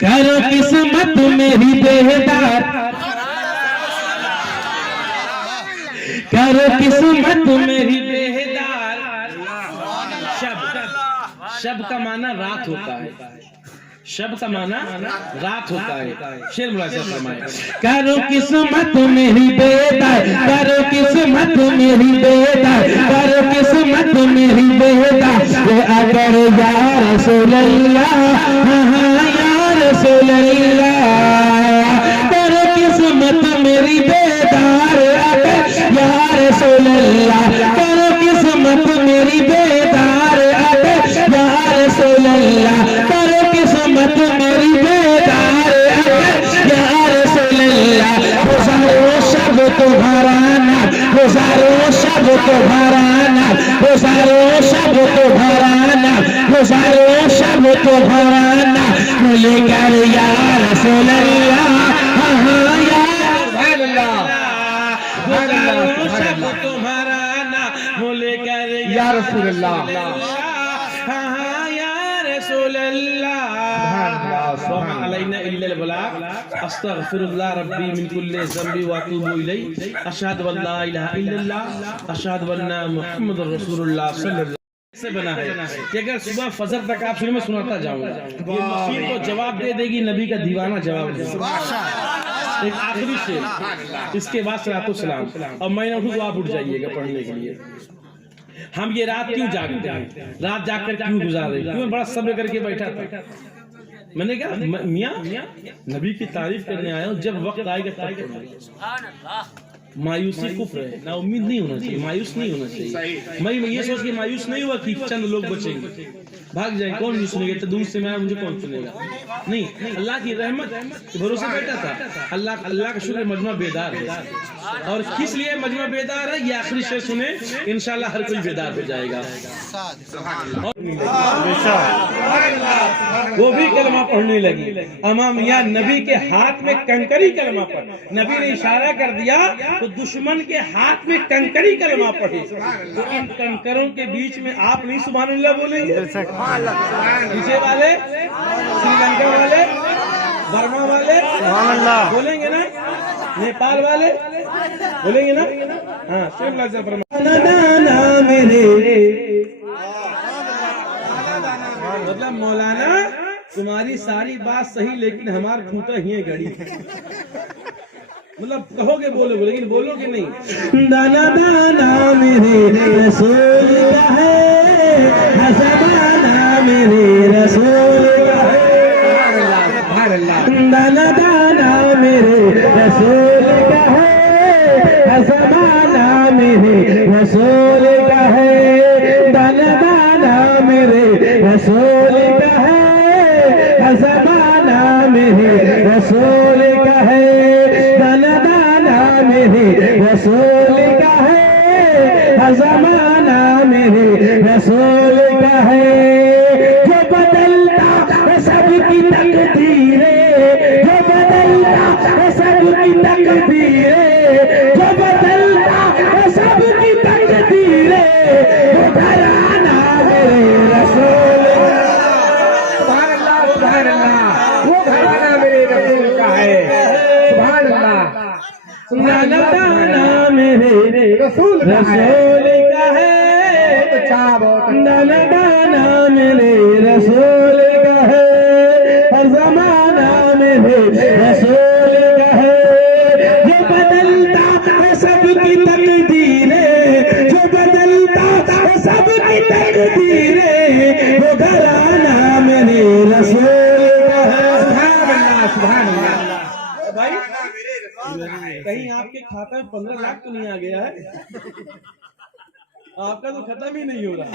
करो किस्मत मेरी बेदार, करो किस्मत मेरी बेदार। शब का माना रात होता है, शब का माना रात होता है। शेर मुलाज़ा फरमाए, करो किस्मत मेरी बेदार, करो किस्मत मेरी बेदार, करो किस्मत मेरी बेदार। अगर या रसूल अल्लाह, या रसूल अल्लाह, करो किस्मत मेरी बेदार। अगर या रसूल अल्लाह, करो किस्मत मेरी बेदार। अगर या रसूल अल्लाह, करो किस्मत मेरी बेदार। या रसूल अल्लाह, गुजारो शब तुम्हारा नाम, गुजारो शब तुम्हारा नाम, गुजारो शब तुम्हारा नाम, गुजारो शब तुम्हारा नाम लेकर या रसूल अल्लाह। गुजारो शब तुम्हारा नाम लेकर या रसूल अल्लाह, या रसूल अल्लाह। अलैना इल्लल बलाग, अस्तगफिरुल्लाह रब्बी मिन कुल्ली ज़ंबी व अतूबु इलैहि, अशहदु अन ला इलाहा इल्लल्लाह, अशहदु अन्ना मुहम्मदुर रसूलुल्लाह सल्लल्लाहु से बना है कि अगर सुबह फजर तक आप शुरू में सुनाता जाऊंगा, ये मशीन को जवाब दे देगी, नबी का दीवाना जवाब देगा। एक आखिरी शेर, इसके बाद सलातो सलाम, और मैं उठूँ तो आप उठ जाइएगा पढ़ने के लिए। हम ये रात क्यों जागते हैं, रात जाग कर क्यों गुजार रहे, क्यों बड़ा सब्र करके बैठा था। मैंने कहा मियाँ नबी की तारीफ करने आया हूँ, जब वक्त आएगा तब। मायूसी कुफ्र है, ना उम्मीद नहीं होना चाहिए, मायूस नहीं होना चाहिए। मैं ये सोच के मायूस नहीं हुआ कि चंद लोग बचेंगे, भाग जाए, कौन नहीं सुनेगा, तो दूर से मैं मुझे कौन सुनेगा। नहीं, अल्लाह की रहमत के भरोसे बैठा था। अल्लाह का शुक्र मजमा बेदार है, और किस लिए मजमा बेदार है, ये आखिरी शेर सुने, इंशाल्लाह हर कोई बेदार हो जाएगा। वो भी कलमा पढ़ने लगी। अमाम या नबी के हाथ में कंकरी कलमा पढ़, नबी ने इशारा कर दिया तो दुश्मन के हाथ में कंकरी कलमा पढ़े। तो इन कंकरों के बीच में आप नहीं सुभान अल्लाह बोलेंगे? पीछे वाले, श्रीलंका वाले, बर्मा वाले बोलेंगे ना, नेपाल वाले बोलेंगे ना। हाँ, मतलब मौलाना तुम्हारी सारी बात सही, लेकिन हमार खूंटा ही गड़ी। मतलब कहोगे बोलोगे, लेकिन बोलोगे नहीं। दाना दाना मेरे रसूल का है, हज़माना मेरे रसूल का है। दाना दाना मेरे रसूल का है, हज़माना मेरे रसूल का है। दाना दाना मेरे रसूल का है, हज़माना मेरे रसूल का है। रसूल का है, ज़माना मेरे रसूल का है। जो बदलता है सबकी तकदीरें, जो बदलता है सबकी तकदीरें, जो बदलता है सबकी तकदीरें, वो घराना मेरे रसूल का। सुभान अल्लाह, सुभान अल्लाह, वो घराना मेरे रसूल का है। सुभान अल्लाह। दाना मेरे रसूल का है, दाना मेरे रसूल का है, ज़माना मेरे रसूल का है। जो बदलता है सबकी तकदीरें, जो बदलता है सबकी तकदीरें, वो घराना मेरे रसूल का है। सुभान अल्लाह, सुभान अल्लाह। भाई कहीं आपके खाता में 15 लाख तो नहीं आ गया है? आपका तो खत्म ही नहीं हो रहा।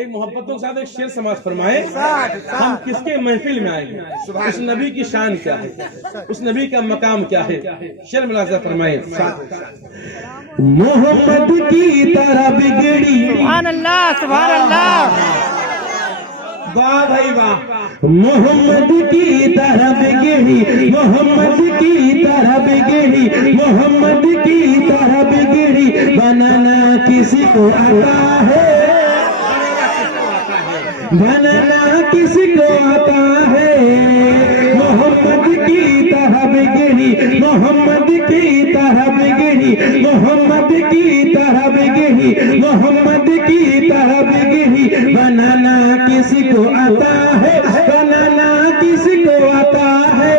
एक मोहब्बतों के साथ एक शेर समाज फरमाए, हम किसके महफिल में आए, उस नबी की शान क्या है, उस नबी का मकाम क्या है। शेर मुलाज़ा फरमाए, मोहम्मद की तरह बिगड़ी। सुभान अल्लाह, सुभान अल्लाह, वाह भाई वाह। मोहम्मद की तरह बिगड़ी, मोहम्मद की तरह बिगड़ी, मोहम्मद की तरह बिगड़ी। बनाना किसी को आता है, बनाना किसी को आता की तरह बिगड़ी, मोहम्मद की तरह बिगड़ी। बनाना किसी को आता है, बनाना किसी को आता है,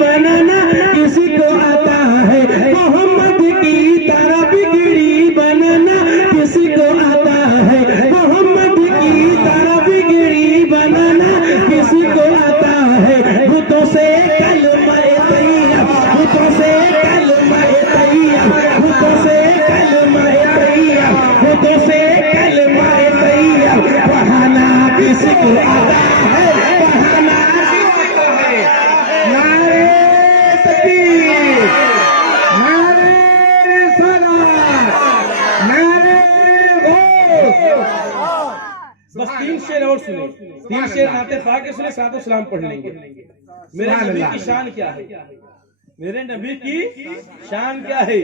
बनाना किसी को आता है। मोहम्मद की तरह बिगड़ी, बनाना किसी को आता है। मोहम्मद की तरह बिगड़ी, बनाना किसी को आता है। भूतों से कलमा तैयब, भूतों से कलमा तैयब, भूतों से कलमा तैयब, भूतों से कलमा तैयब। बहाना किसी को आता है, बहाना किसी को है। नारे तकबीर, नारे सलात, नारे बस 3 शेर और सुने, 3 शेर नाते पाक के सुने, साथ सलाम पढ़ लेंगे। मेरे नबी की शान क्या है? मेरे नबी की शान क्या है?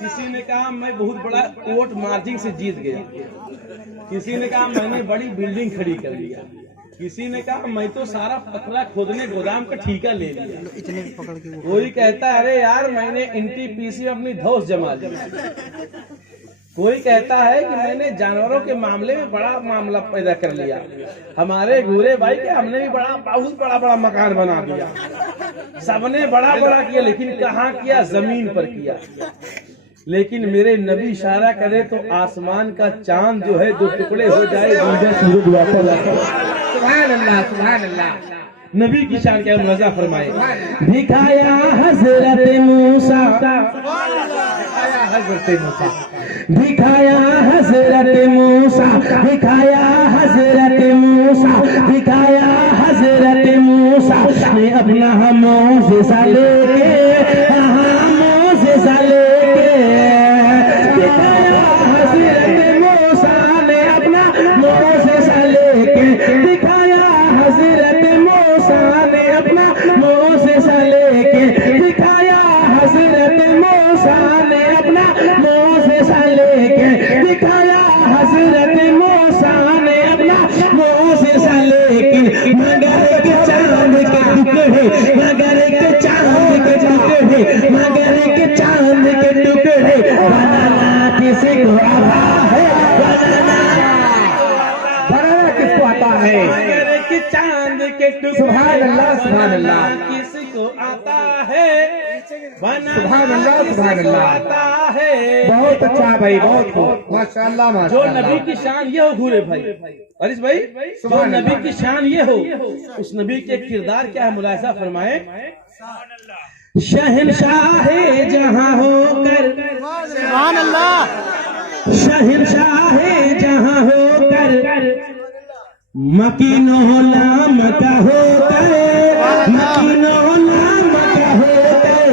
किसी ने कहा मैं बहुत बड़ा कोर्ट मार्जिन से जीत गया, किसी ने कहा मैंने बड़ी बिल्डिंग खड़ी कर लिया, किसी ने कहा मैं तो सारा पथरा खोदने गोदाम का ठेका ले लिया। कोई कहता है अरे यार मैंने NTPC में अपनी धौस जमा ली। कोई कहता है कि मैंने जानवरों के मामले में बड़ा मामला पैदा कर लिया। हमारे गोरे भाई के हमने भी बहुत बड़ा मकान बना दिया। सबने बड़ा किया, लेकिन कहाँ किया? जमीन पर किया। लेकिन मेरे नबी इशारा करे तो आसमान का चांद जो है 2 टुकड़े हो जाए। सुभान अल्लाह, सुभान अल्लाह। नबी की शान क्या मजा फरमाए। दिखाया हजरत मूसा, हजरत मूसा, दिखाया हजरत मूसा, दिखाया हजरत मूसा, दिखाया हजरत मूसा ने अपना मोज़िज़ा लेके, मोज़िज़ा लेके। दिखाया हजरत मूसा ने अपना मोज़िज़ा लेके, दिखाया हजरत मूसा ने अपना मोज़िज़ा लेके, दिखाया हजरत मूसा ने अपना मोज़िज़ा लेके, दिखाया हजरत मूसा ने अपना मोज़िज़ा लेके। मगर के चांद के टुकड़े, मगर के चांद के टुकड़े, मगर के चांद के टुकड़े। बनाना किसी को आता है, बनाना किसको आता है? मगर के चांद के टुकड़े। सुभान अल्लाह, सुभान अल्लाह। किसी को आता है, सुभान अल्लाह, सुभान अल्लाह। आता है। बहुत अच्छा भाई, बहुत खूब, माशाअल्लाह, जो माशाअल्लाह। नबी की शान ये हो घूरे भाई, हरीश भाई, जो नबी की शान ये हो, उस नबी के किरदार क्या है मुलाहिजा फरमाए। शहंशाह जहां होकर, सुभान अल्लाह, शहंशाह जहां होकर, मकीनो लाम का होकर, मकीनो लाम का होकर।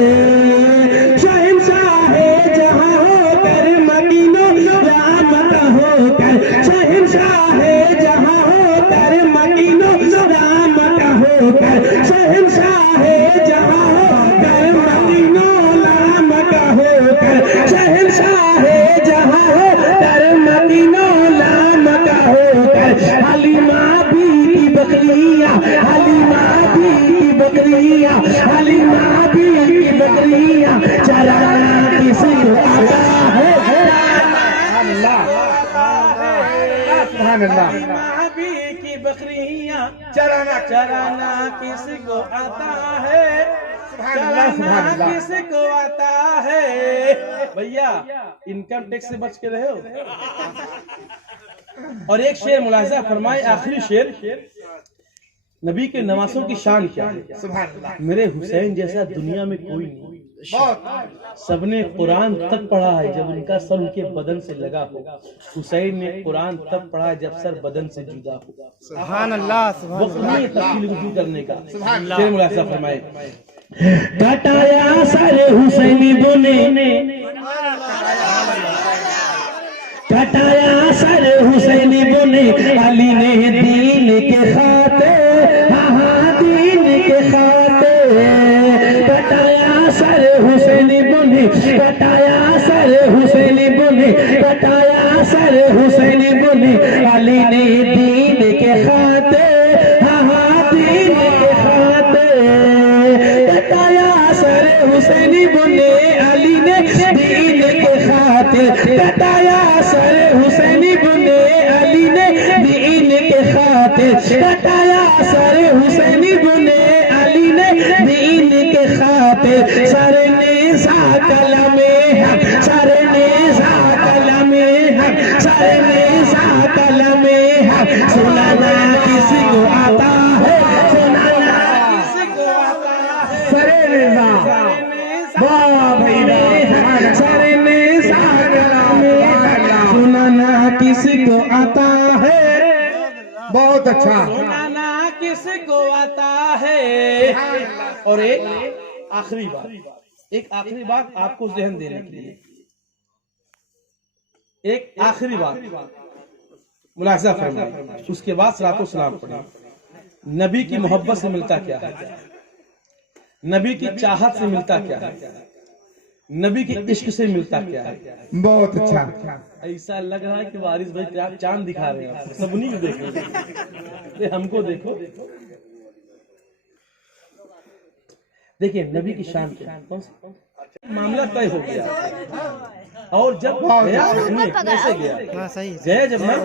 शहंशाह जहां होकर, मकीनो लाम का होकर। शहंशाह जहां होकर, मकीनो लाम का होकर। शहंशाह जहां होकर, मकीनो लाम का होकर। शहंशाह जहां होकर, मकीनो लाम का होकर। हलीमा भी की बकरियां, हलीमा भी की बकरियां, हलीमा भी की बकरियां। चराना किसी को आता है। सुभान अल्लाह। नबी की बकरियां चराना किसी को आता है, चराना किसी को आता है। भैया इनकम टैक्स से बच के रहे हो। और एक शेर मुलाहिजा फरमाए, आखिरी शेर। नबी के नवासों की शान क्या है? सुभान अल्लाह। मेरे हुसैन जैसा दुनिया में कोई नहीं। सबने कुरान तब पढ़ा है जब उनका सर उनके बदन से लगा हो। हुसैन ने कुरान तब पढ़ा है जब सर बदन से जुदा हो। सुभान अल्लाह, सुभान वक्त नहीं है तफसील वजू करने का। शेर मुलाहिजा फरमाए। कटाया सर हुसैनी बोने, कटाया सर हुसैनी बोने। अली ने दीन के खाते, हाँ दीन के खाते। कटाया सर हुसैनी बोने, कटाया सर हुसैनी बोने, कटाया सर हुसैनी बोने। अली ने दीन के खाते, हाँ दीन के खाते। कटाया सर हुसैनी बुने अली ने दीन के खातिर, कटाया सर हुसैनी बुने अली ने दीन के खातिर, कटाया सर हुसैनी बुने अली ने दीन के खातिर। सर ने सा कलमे हक, सर ने सा कलमे हक, सर ने सा कलमे हक, सुनाना किसी को आता है, सुनाना किसी को आता है। सर ने वाह भाई वाह, सर ने सा कलमे हक, सुनाना किसी को आता है। बहुत अच्छा, सुनाना किसको आता है। और एक आखिरी बात आपको ज़हन देने के लिए, एक आखिरी बात मुलाहिज़ा फरमाइए, उसके बाद सलातो सलाम पढ़ें। नबी की मोहब्बत से मिलता क्या है, नबी की चाहत से मिलता क्या है, नबी के इश्क से मिलता क्या है। बहुत अच्छा। ऐसा लग रहा है कि वारिस भाई क्या चांद दिखा रहे हैं, सबनी को देखो, हमको देखो। देखिए नबी की शान क्या है, कौन सा मामला तय हो गया। और जब गया, कैसे गया, हाँ सही गया जब मैं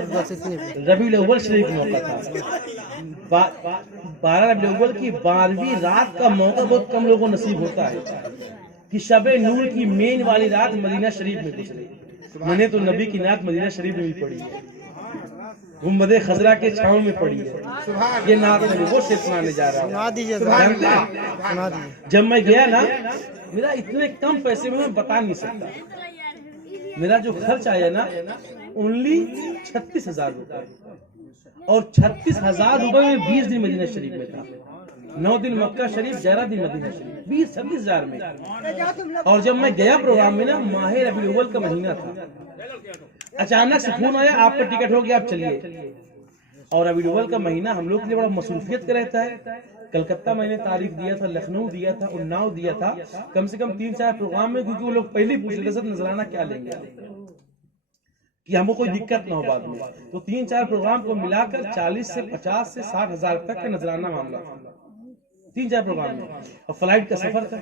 रबीउल अव्वल शरीफ मौका था, 12 रबीउल अव्वल की 12वीं रात का मौका बहुत कम लोगों को नसीब होता है कि शबे नूर की मेन वाली रात मदीना शरीफ में गुजरे। मैंने तो नबी की नात मदीना शरीफ में भी पढ़ी है, गुंबदे खजरा के छांव में पड़ी है। ये नात मैं वो शेर सुनाने जा रहा हूँ, सुना दीजिए, जानते हैं? सुना दीजिए। जब मैं गया ना, मेरा इतने कम पैसे में मैं बता नहीं सकता, मेरा जो खर्च आया ना ओनली 36,000 रुपए, और 36,000 रुपए में 20 दिन मदीना शरीफ में था, 9 दिन मक्का शरीफ, 11 दिन मदीना शरीफ, 20-26,000 में। और जब मैं गया प्रोग्राम में ना, माह रबीउल अव्वल का महीना था, अचानक से फोन आया आपका टिकट हो गया, आप चलिए। और रबीउल अव्वल का महीना हम लोग के लिए बड़ा मसरूफियत का रहता है। कलकत्ता मैंने तारीख दिया था, लखनऊ दिया था, उन्नाव दिया था, कम से कम 3-4 प्रोग्राम में, क्योंकि वो लोग पहले ही पूछ रहे थे सर नजराना क्या लेंगे कि हमको कोई दिक्कत ना हो बाद में। तो 3-4 प्रोग्राम को मिलाकर 40 से 50 से 60,000 तक का नजराना मामला था 3-4 प्रोग्राम में, और फ्लाइट का सफर था।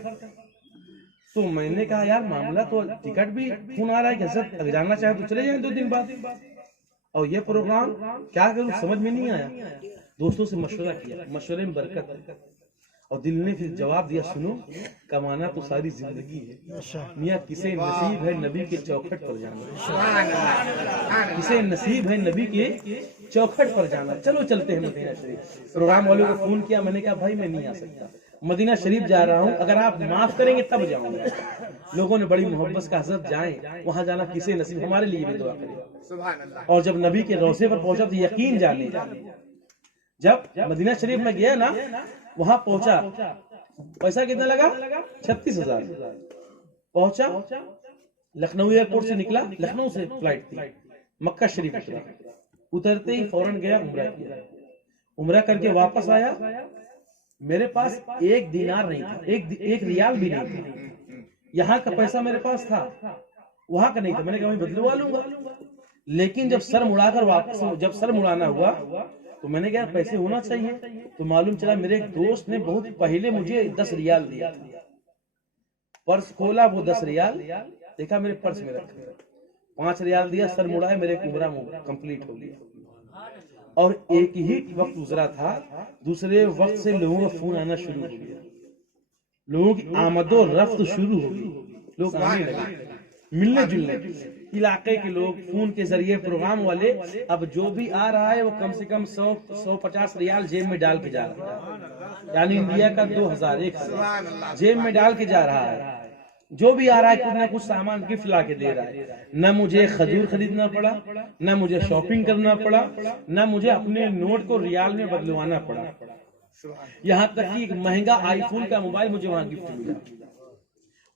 तो मैंने कहा यार मामला तो, टिकट भी फोन आ रहा है कि हजरत अगर जाना चाहे तो चले जाएं 2 दिन बाद, और ये प्रोग्राम क्या करूं समझ में नहीं आया। दोस्तों से मशवरा किया, मशवरे में बरकत है, और दिल ने फिर जवाब दिया, सुनो कमाना तो सारी जिंदगी है मियाँ, किसे नसीब है नबी के चौखट पर जाना, किसे नसीब है नबी के चौखट पर जाना। चलो चलते हैं मदीना शरीफ। प्रोग्राम वालों को फोन किया, मैंने कहा भाई मैं नहीं आ सकता, मदीना शरीफ जा रहा हूँ, अगर आप माफ करेंगे तब जाऊंगा। लोगों ने बड़ी मोहब्बत का, हजरत जाएं, वहां जाना किसे नसीब, हमारे लिए भी दुआ करें। और जब नबी के रोज़े पर पहुंचा तो यकीन जाने, जब मदीना शरीफ में गया ना, वहां पहुंचा, पैसा कितना लगा, 36,000। पहुंचा, लखनऊ एयरपोर्ट से निकला, लखनऊ से फ्लाइट थी, मक्का शरीफ उतरा, उतरते ही फौरन गया उम्रा किया, उम्रा करके वापस आया। मेरे पास 1 दीनार नहीं था, एक रियाल भी नहीं था। यहाँ का पैसा मेरे पास था, वहां का नहीं था। मैंने कहा मैं बदलवा लूंगा, लेकिन जब सर मुड़ाकर वापस, जब सर मुड़ाना हुआ तो मैंने कहा पैसे होना चाहिए। तो मालूम चला मेरे एक दोस्त ने बहुत पहले मुझे 10 रियाल दिया। पर्स खोला, वो 10 रियाल देखा मेरे पर्स में रखा, 5 रियाल दिया, सर मुड़ाया, मेरे उम्रा कंप्लीट हो गया। और एक ही वक्त गुजरा था, दूसरे वक्त से लोगों का फोन आना शुरू हो गया, लोगों की आमदो रफ्त शुरू हो गई, लोग आने लगे, मिलने जुलने। इलाके के लोग फोन के जरिए, प्रोग्राम वाले, अब जो भी आ रहा है वो कम से कम 100-150 रियाल जेब में डाल के जा रहा है, यानी इंडिया का 2,000 जेब में डाल के जा रहा है। जो भी आ रहा है कुछ ना कुछ सामान गिफ्ट ला के दे रहा है। न मुझे खजूर खरीदना पड़ा, न मुझे शॉपिंग करना पड़ा, न मुझे अपने नोट को रियाल में बदलवाना पड़ा। यहाँ तक कि एक महंगा आईफोन का मोबाइल मुझे वहां गिफ्ट मिला।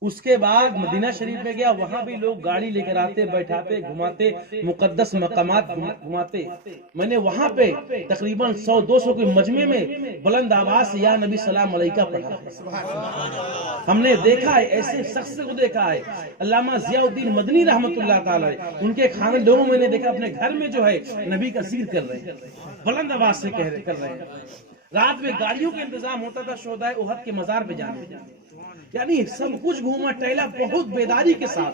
उसके बाद मदीना शरीफ में गया, वहां भी लोग गाड़ी लेकर आते, बैठाते, घुमाते, मुकद्दस मकामात घुमाते। मैंने वहां पे तकरीबन 100-200 के मजमे में बुलंद आवाज से या नबी सलाम अलैका पढ़ा। हमने देखा है, ऐसे शख्स को देखा है, अल्लामा ज़ियाउद्दीन मदनी रहमतुल्लाह ताला, उनके खाने लोगों मैंने देखा अपने घर में जो है नबी का जिक्र कर रहे हैं, बुलंद आवाज से कर रहे हैं। रात में गाड़ियों का इंतजाम होता था शोहदाए उहद के मजार पे जाने, यानी सब कुछ घूमा टहला बहुत बेदारी के साथ।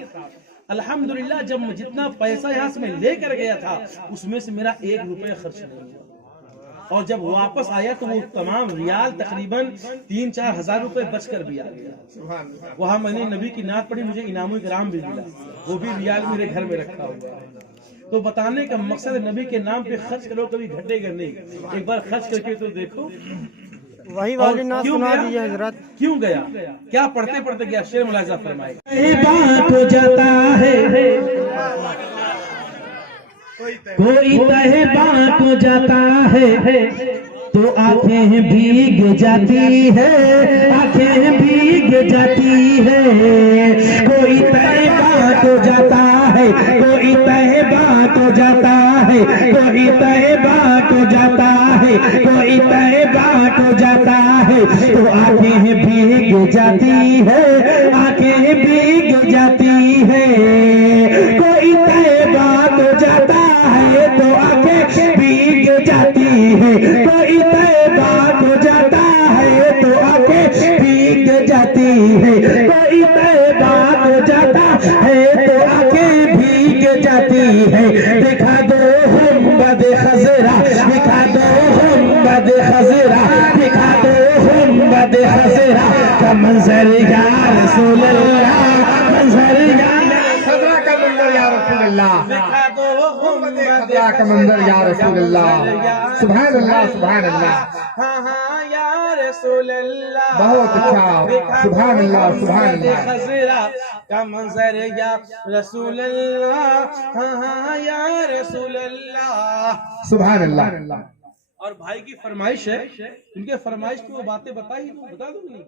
अल्हम्दुलिल्लाह जब जितना पैसा यहाँ से मैं लेकर गया था उसमें से मेरा 1 रुपया खर्च नहीं हुआ, और जब वापस आया तो वो तमाम रियाल तकरीबन 3-4 हजार रुपए बचकर भी आ गया। वहाँ मैंने नबी की नात पढ़ी, मुझे इनामुल किराम भी मिला, वो भी रियाल मेरे घर में रखा हुआ है। तो बताने का मकसद है नबी के नाम पे खर्च करो, कभी घटेगा नहीं, एक बार खर्च करके तो देखो। वही वाली ना सुना दीजिए हजरत। क्यों गया, क्या पढ़ते पढ़ते गया, शेर मुलाजा फरमाए। बात हो जाता है कोई तहे बात हो जाता है तो आंखें भीग जाती है, आंखें भीग जाती है। कोई तहे बात हो जाता है, कोई तहे बात हो जाता है, कोई तहे बात हो जाता है, कोई तहे बात हो जाता है तो आंखें भीग जाती है, आंखें भीग जाती है। कोई तहे बात हो जाता है तो आंखें भीग जाती है, कोई तहे बात हो जाता है तो आंखें भीग जाती है, कोई तहे बात हो जाता है तो आंखें भीग जाती है। दिखा दो गुंबद खजरा, दिखा दो गुंबद खजरा, दिखा दो गुंबद खजरा का मंजर या रसूल अल्लाह, मंजर या खजरा का मंजर या रसूल अल्लाह, दिखा दो खजरा का मंजर या रसूल अल्लाह। सुभान अल्लाह, सुभान अल्लाह। हाँ हाँ या रसूल अल्लाह, बहुत अच्छा, सुभान अल्लाह, सुभान अल्लाह। खजरा का मंजर या रसूल अल्लाह, हाँ हाँ या रसूल अल्लाह, सुभान अल्लाह। और भाई की फरमाइश है, उनके फरमाइश की वो बातें बताई, तो बता दूंगी।